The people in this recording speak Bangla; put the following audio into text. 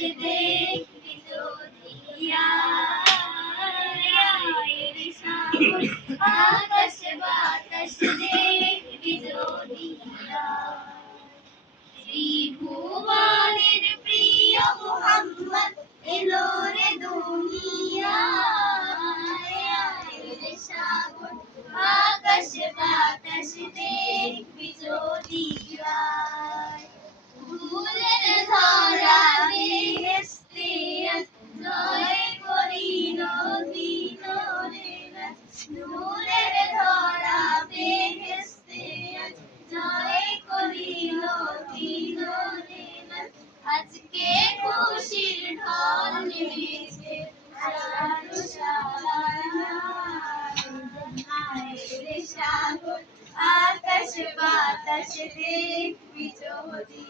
দেখবি যদি আয় রে সাগর আকাশ বাতাস দেখবি যদি ত্রিভুবনের প্রিয় মুহাম্মদ এলো রে দুনিয়ায় রে সাগর আকাশ বাতাস দেখবি যদি ফুলের ধরা বেহেশতে আজ জয় করিল দিন রে রাত নূরের ধরা বেহেশতে আজ জয় করিল দিন রে রাত আজকে খুশির ঢল নেমেছে রে সাগর আকাশ বাতাস দেখবি যদি